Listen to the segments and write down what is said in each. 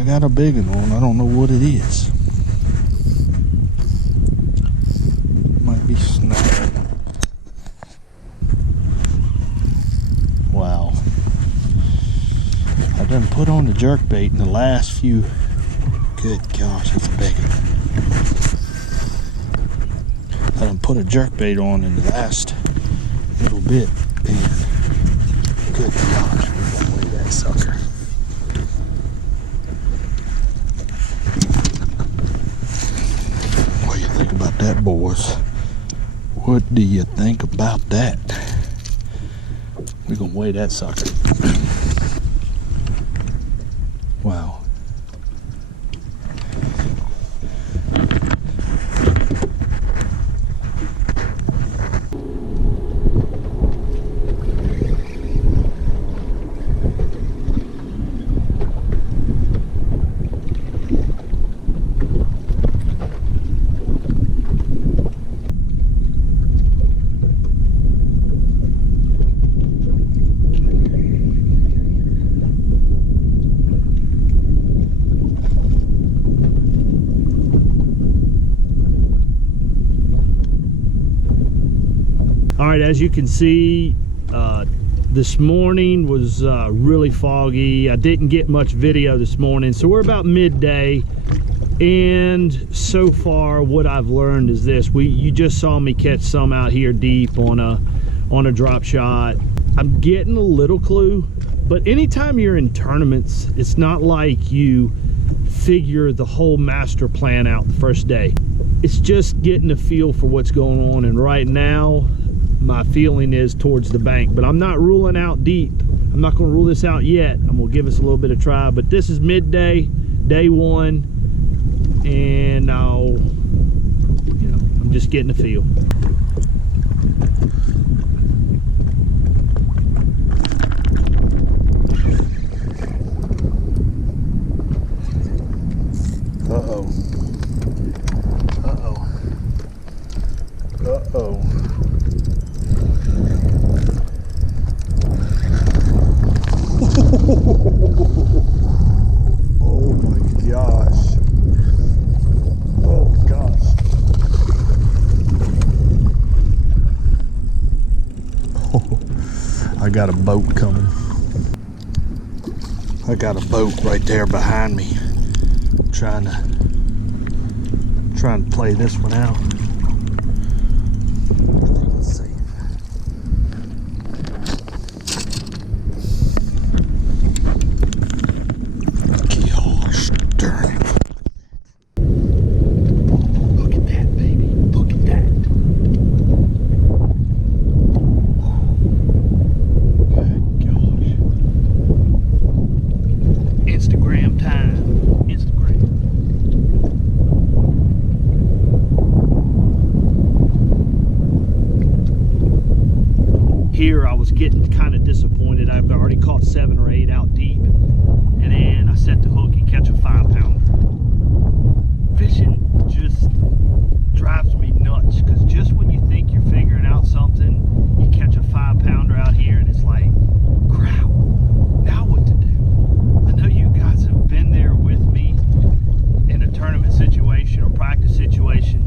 I got a big one on. I don't know what it is. Might be snag. Wow. I done put on the jerk bait in the last few. Good gosh, that's a big one. I done put a jerk bait on in the last little bit. And good gosh, we're gonna weigh that sucker. What do you think about that, boys? What do you think about that? We're gonna weigh that sucker. Wow. All right, as you can see, this morning was really foggy. I didn't get much video this morning, so we're about midday. And so far, what I've learned is this: you just saw me catch some out here deep on a drop shot. I'm getting a little clue, but anytime you're in tournaments, it's not like you figure the whole master plan out the first day. It's just getting a feel for what's going on, and right now my feeling is towards the bank, but I'm not ruling out deep. I'm not going to rule this out yet. I'm going to give us a little bit of try, but this is midday, day one, and I'm just getting a feel. Uh-oh. Uh-oh. Uh-oh. Oh my gosh. Oh gosh. Oh, I got a boat coming. I got a boat right there behind me. I'm trying to play this one out. Here I was getting kind of disappointed. I've already caught 7 or 8 out deep, and then I set the hook and catch a 5-pounder. Fishing just drives me nuts, because just when you think you're figuring out something, you catch a 5-pounder out here and it's like, crap, now what to do? I know you guys have been there with me in a tournament situation or practice situation.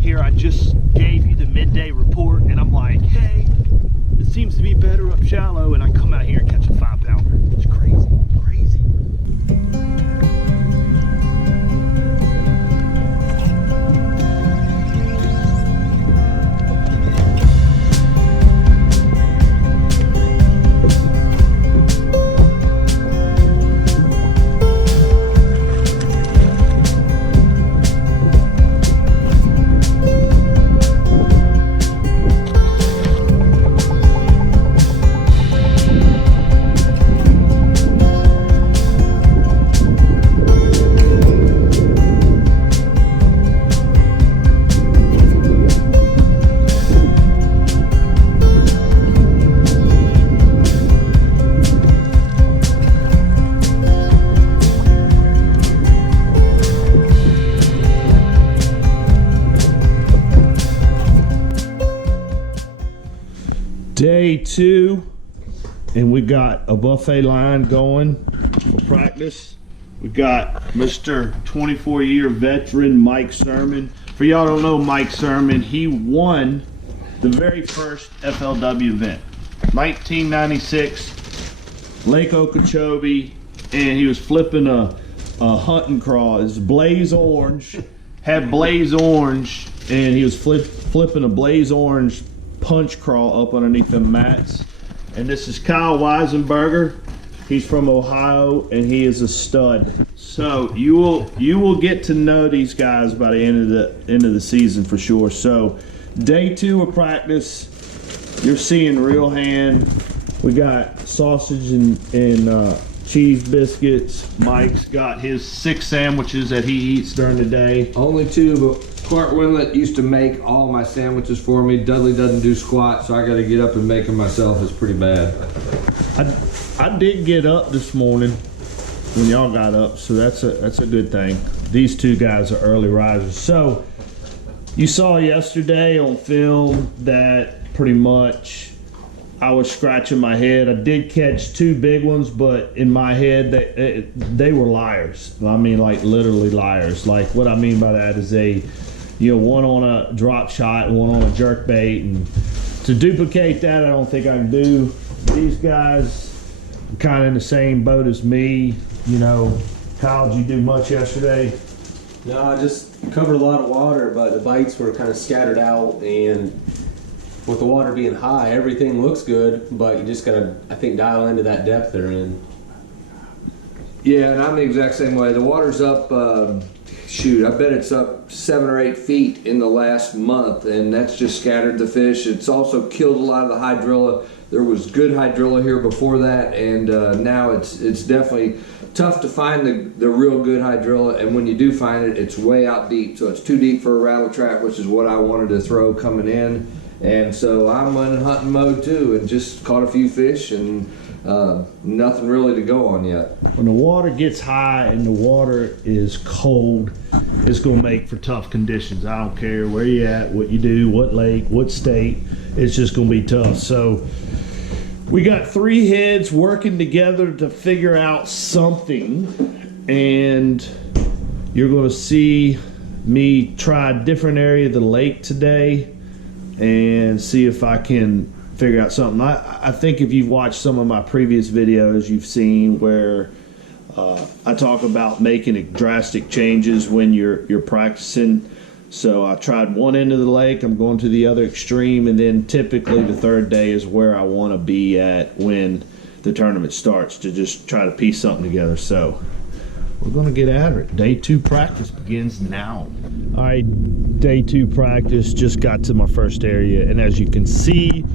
Here I just gave you the midday report, and I'm like, hey, it seems to be better up shallow, and I come out here and catch a 5-pounder. It's crazy, crazy. Day 2, and we got a buffet line going for practice. We got Mr. 24-year veteran Mike Sermon. For y'all don't know Mike Sermon, he won the very first FLW event, 1996, Lake Okeechobee, and he was flipping a hunting craw. It's blaze orange, had blaze orange, and he was flipping a blaze orange punch crawl up underneath the mats. And this is Kyle Weisenberger. He's from Ohio, and he is a stud. So you will get to know these guys by the end of the season for sure. So day 2 of practice, you're seeing real hand. We got sausage and cheese biscuits. Mike's got his 6 sandwiches that he eats during the day. Only 2, but Clark Winlet used to make all my sandwiches for me. Dudley doesn't do squat, so I got to get up and make them myself. It's pretty bad. I did get up this morning when y'all got up, so that's a good thing. These 2 guys are early risers. So you saw yesterday on film that pretty much I was scratching my head. I did catch 2 big ones, but in my head they were liars. I mean, like literally liars. Like what I mean by that is one on a drop shot and one on a jerk bait, and to duplicate that I don't think I can do. These guys are kind of in the same boat as me. You know, Kyle, did you do much yesterday? No, I just covered a lot of water, but the bites were kind of scattered out, and with the water being high, everything looks good, but you just gotta, I think, dial into that depth they're in. Yeah, and I'm the exact same way. The water's up, shoot, I bet it's up 7 or 8 feet in the last month, and that's just scattered the fish. It's also killed a lot of the hydrilla. There was good hydrilla here before that, and now it's definitely tough to find the real good hydrilla, and when you do find it, it's way out deep. So it's too deep for a rattle trap, which is what I wanted to throw coming in. And so I'm in hunting mode too, and just caught a few fish, and nothing really to go on yet. When the water gets high and the water is cold, it's gonna make for tough conditions. I don't care where you at, what you do, what lake, what state, it's just gonna be tough. So we got 3 heads working together to figure out something, and you're gonna see me try a different area of the lake today and see if I can figure out something. I think if you've watched some of my previous videos, you've seen where I talk about making drastic changes when you're practicing. So I tried one end of the lake, I'm going to the other extreme, and then typically the 3rd day is where I want to be at when the tournament starts, to just try to piece something together. So we're going to get at it. Day 2 practice begins now. All right, day 2 practice, just got to my first area, and as you can see,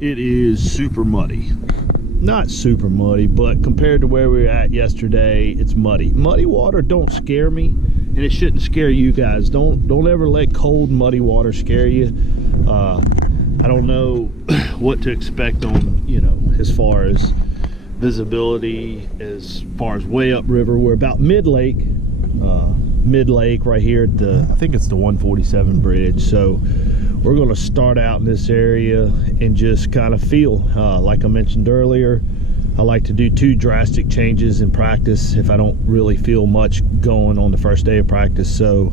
it is super muddy. Not super muddy, but compared to where we were at yesterday, it's muddy. Muddy water don't scare me, and it shouldn't scare you guys. Don't ever let cold, muddy water scare you. I don't know what to expect on, as far as visibility, as far as way upriver. We're about mid-lake right here at I think it's the 147 bridge. So we're going to start out in this area and just kind of feel. Like I mentioned earlier, I like to do 2 drastic changes in practice if I don't really feel much going on the first day of practice. So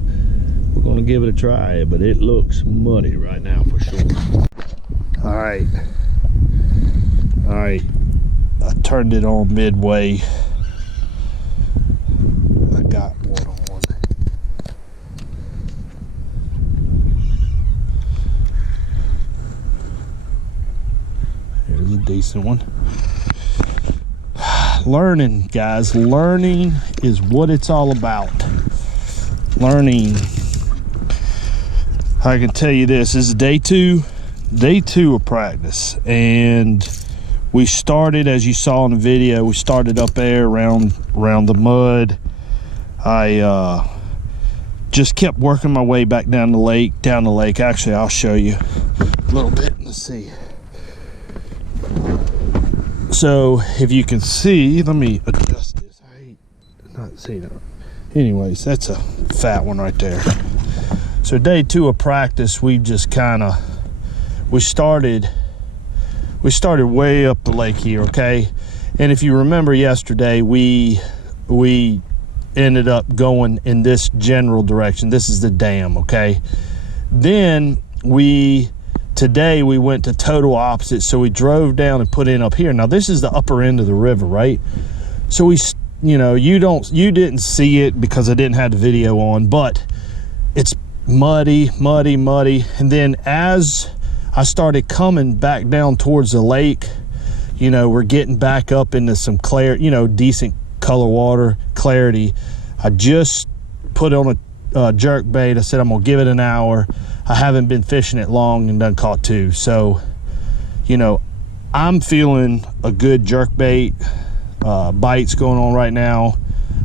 we're going to give it a try, but it looks muddy right now for sure. All right, I turned it on midway. I got one on. Here's a decent one. Learning, guys, learning is what it's all about. Learning. I can tell you this is day 2 of practice, and we started, as you saw in the video, we started up there around the mud. I just kept working my way back down the lake. Actually, I'll show you a little bit. Let's see. So if you can see, let me adjust this. I not seeing it. Anyways, that's a fat one right there. So day 2 of practice, we just we started way up the lake here, okay? And if you remember yesterday, we ended up going in this general direction. This is the dam, okay? Then today we went to total opposite, so we drove down and put in up here. Now this is the upper end of the river, right? So we, you know, you didn't see it because I didn't have the video on, but it's muddy. And then as I started coming back down towards the lake, you know, we're getting back up into some clear, you know, decent color water, clarity. I just put on a jerk bait. I said I'm gonna give it an hour. I haven't been fishing it long and done caught 2. So, you know, I'm feeling a good jerk bait bites going on right now.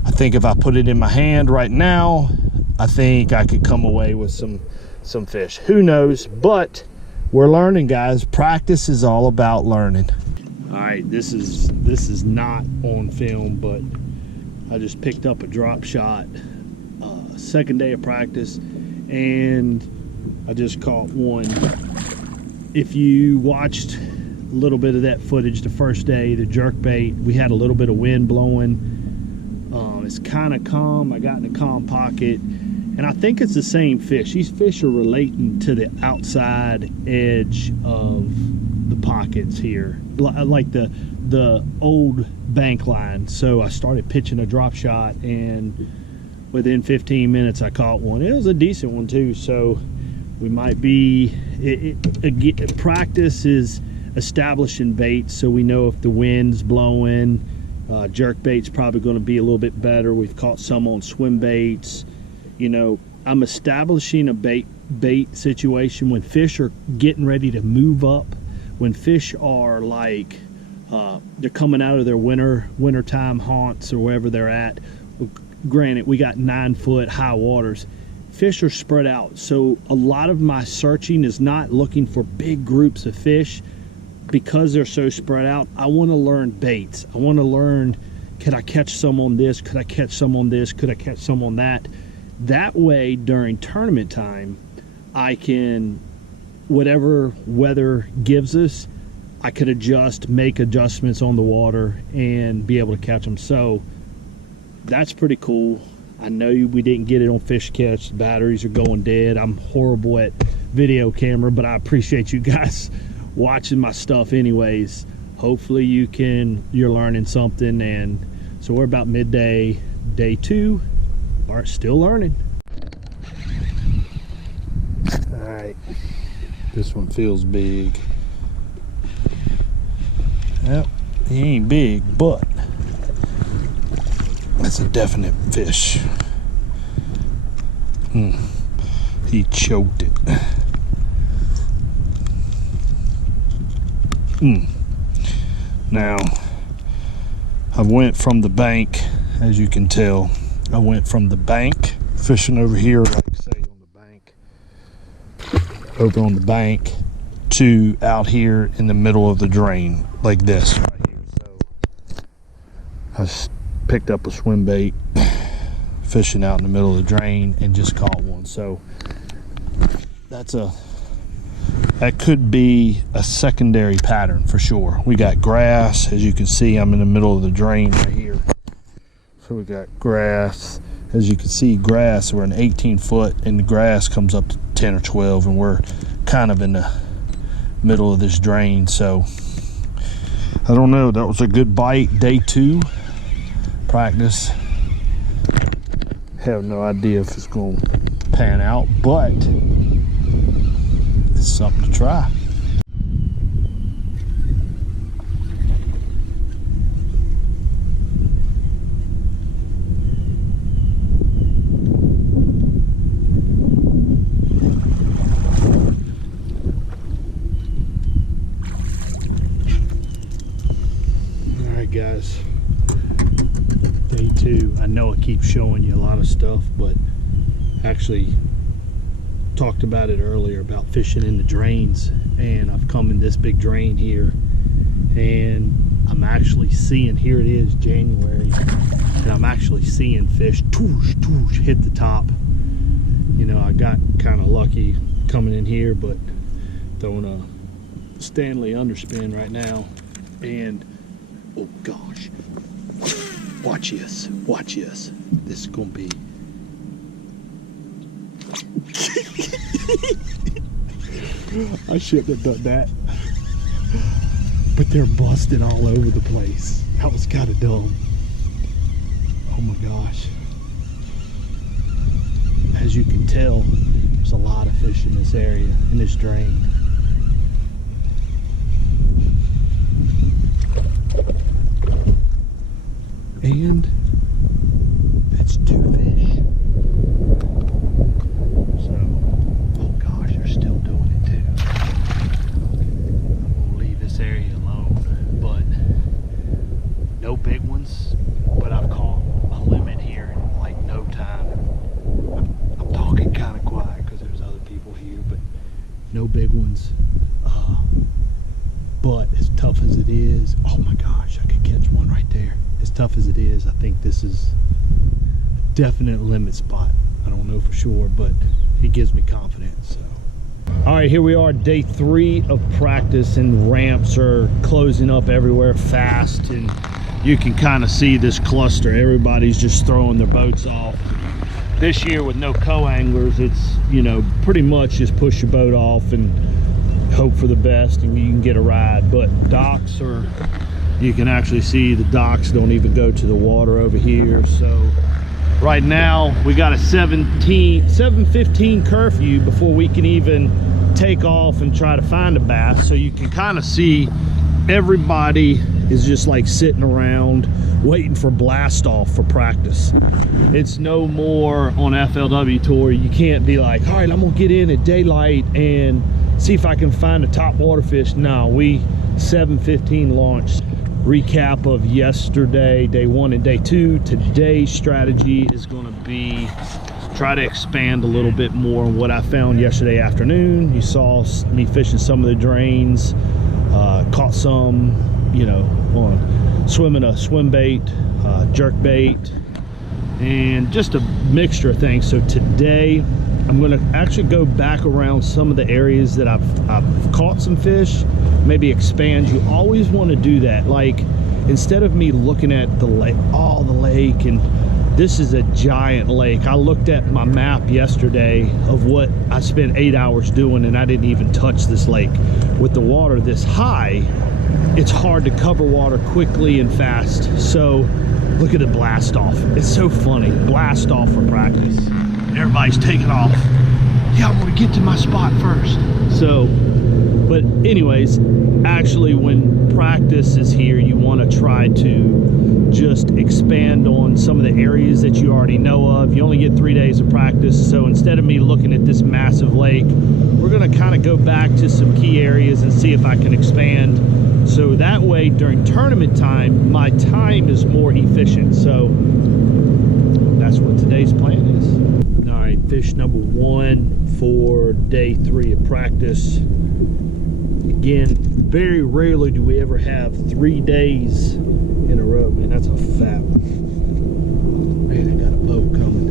I think if I put it in my hand right now, I think I could come away with some fish. Who knows? But we're learning, guys. Practice is all about learning. All right, this is not on film, but I just picked up a drop shot, second day of practice, and I just caught one. If you watched a little bit of that footage the first day, the jerk bait, we had a little bit of wind blowing. It's kind of calm. I got in a calm pocket, and I think it's the same fish. These fish are relating to the outside edge of the pockets here, like the old bank line. So I started pitching a drop shot, and within 15 minutes I caught one. It was a decent one too. So we might be practice is establishing baits, so we know if the wind's blowing. Jerk bait's probably going to be a little bit better. We've caught some on swim baits. You know, I'm establishing a bait situation when fish are getting ready to move up, when fish are like they're coming out of their wintertime haunts or wherever they're at. Granted, we got 9-foot high waters. Fish are spread out, so a lot of my searching is not looking for big groups of fish. Because they're so spread out, I want to learn baits. I want to learn, could I catch some on this? Could I catch some on this? Could I catch some on that? That way, during tournament time, I can, whatever weather gives us, I could make adjustments on the water and be able to catch them. So that's pretty cool. I know we didn't get it on Fish Catch. The batteries are going dead. I'm horrible at video camera, but I appreciate you guys watching my stuff anyways. Hopefully you're learning something. And so we're about midday, day 2. Are still learning. All right, this one feels big. Yep, he ain't big, but that's a definite fish. He choked it. Now, I went from the bank, as you can tell. I went from the bank, fishing over here, like I say, on the bank, over on the bank, to out here in the middle of the drain, like this right here. So I picked up a swim bait, fishing out in the middle of the drain, and just caught one. So that could be a secondary pattern for sure. We got grass, as you can see. I'm in the middle of the drain right here. So we got grass. As you can see, grass, we're an 18-foot, and the grass comes up to 10 or 12, and we're kind of in the middle of this drain. So I don't know, that was a good bite. Day 2 practice. Have no idea if it's going to pan out, but it's something to try. Guys, day 2. I know I keep showing you a lot of stuff, but actually talked about it earlier about fishing in the drains, and I've come in this big drain here, and I'm actually seeing, here it is, January, and I'm actually seeing fish toosh, toosh, hit the top. You know, I got kind of lucky coming in here, but throwing a Stanley underspin right now, and oh gosh, watch this, watch this. This is gonna be. I shouldn't have done that. But they're busted all over the place. That was kind of dumb. Oh my gosh. As you can tell, there's a lot of fish in this area, in this drain. And that's 2 fish. So, oh gosh, they're still doing it too. We'll leave this area alone, but no big ones. But I've caught a limit here in like no time. I'm talking kind of quiet because there's other people here, but no big ones. But as tough as it is, oh my gosh, I could catch one right there. As tough as it is, I think this is a definite limit spot. I don't know for sure, but it gives me confidence. So, all right, here we are, day 3 of practice, and ramps are closing up everywhere fast, and you can kind of see this cluster. Everybody's just throwing their boats off. This year with no co-anglers, it's, you know, pretty much just push your boat off and hope for the best and you can get a ride. But docks are, you can actually see the docks don't even go to the water over here. So right now we got a 7:15 curfew before we can even take off and try to find a bass. So you can kind of see everybody is just like sitting around waiting for blast off for practice. It's no more on FLW Tour. You can't be like, all right, I'm gonna get in at daylight and see if I can find a top water fish. No, we 7:15 launched. Recap of yesterday, day 1 and day 2. Today's strategy is going to be try to expand a little bit more on what I found yesterday afternoon. You saw me fishing some of the drains, caught some, you know, on swimming a swim bait, jerk bait, and just a mixture of things. So today I'm going to actually go back around some of the areas that I've caught some fish, maybe expand. You always want to do that. Like, instead of me looking at the lake, the lake, and this is a giant lake. I looked at my map yesterday of what I spent 8 hours doing, and I didn't even touch this lake. With the water this high, it's hard to cover water quickly and fast. So look at the blast off. It's so funny. Blast off for practice. Everybody's taking off. Yeah, I'm gonna get to my spot first. So, but anyways, actually when practice is here, you want to try to just expand on some of the areas that you already know of. You only get 3 days of practice. So instead of me looking at this massive lake, we're gonna kind of go back to some key areas and see if I can expand. So that way during tournament time, my time is more efficient. So that's what today's plan is. All right, fish number 1 for day 3 of practice. Again, very rarely do we ever have 3 days in a row. Man, that's a fat one. Man, I got a boat coming.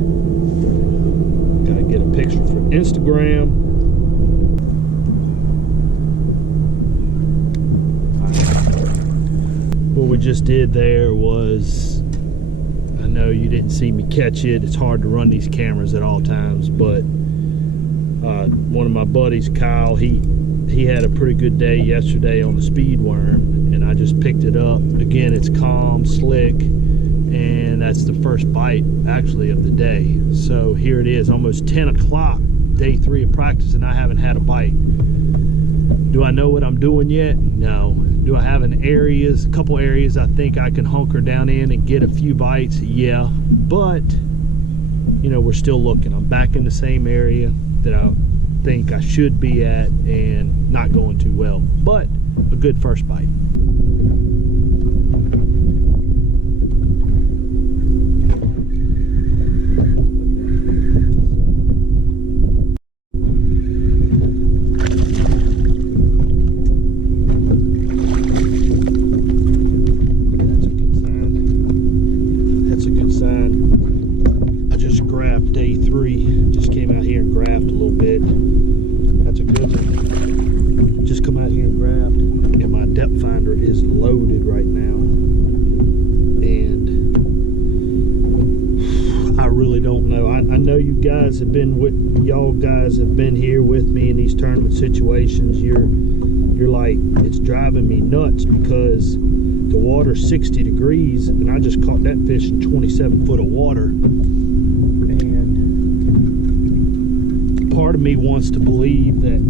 Gotta get a picture for Instagram. What we just did there was, I know you didn't see me catch it. It's hard to run these cameras at all times, but one of my buddies, Kyle, he had a pretty good day yesterday on the speed worm, and I just picked it up. Again, it's calm, slick, and that's the first bite actually of the day. So here it is, almost 10 o'clock, day 3 of practice, and I haven't had a bite. Do I know what I'm doing yet? No. Do I have a couple areas I think I can hunker down in and get a few bites? Yeah, but you know, we're still looking. I'm back in the same area that I think I should be at, and not going too well, but a good first bite. That's a good sign. I just grabbed day 3. Just came out here and grabbed a little bit. That's a good one. Just come out here and grabbed, and my depth finder is guys have been here with me in these tournament situations, you're like, it's driving me nuts because the water's 60 degrees and I just caught that fish in 27 foot of water. And part of me wants to believe that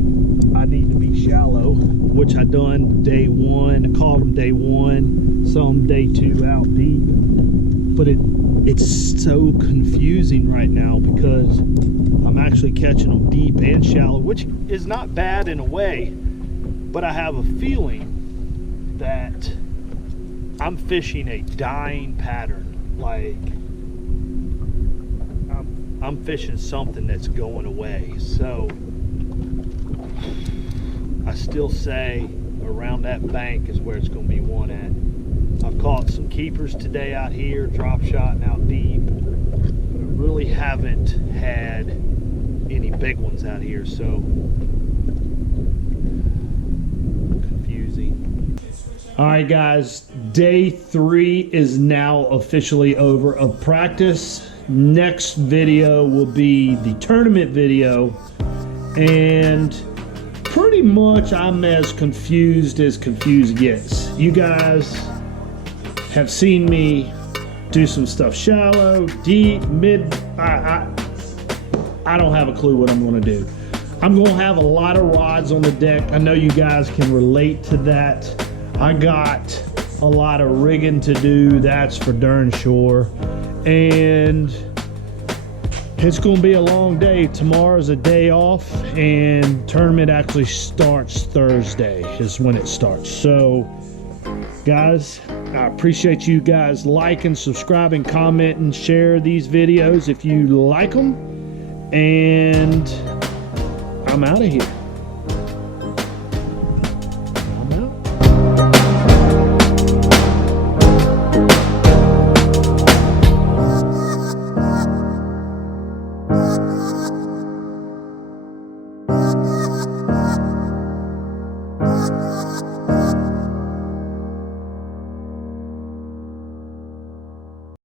I need to be shallow, which I done day one. I caught them day one, some day two out deep. But it's so confusing right now because I'm actually catching them deep and shallow, which is not bad in a way, but I have a feeling that I'm fishing a dying pattern. Like I'm fishing something that's going away. So I still say around that bank is where it's going to be one at. I've caught some keepers today out here, drop shot and out deep. I really haven't had any big ones out here, so confusing. All right, guys, day 3 is now officially over of practice. Next video will be the tournament video, and pretty much I'm as confused gets. You guys have seen me do some stuff shallow, deep, mid. I don't have a clue what I'm going to do. I'm going to have a lot of rods on the deck. I know you guys can relate to that. I got a lot of rigging to do, that's for darn sure. And it's going to be a long day. Tomorrow's a day off, and tournament actually starts Thursday is when it starts. So guys, I appreciate you guys liking, subscribing, commenting, share these videos if you like them. And I'm out of here.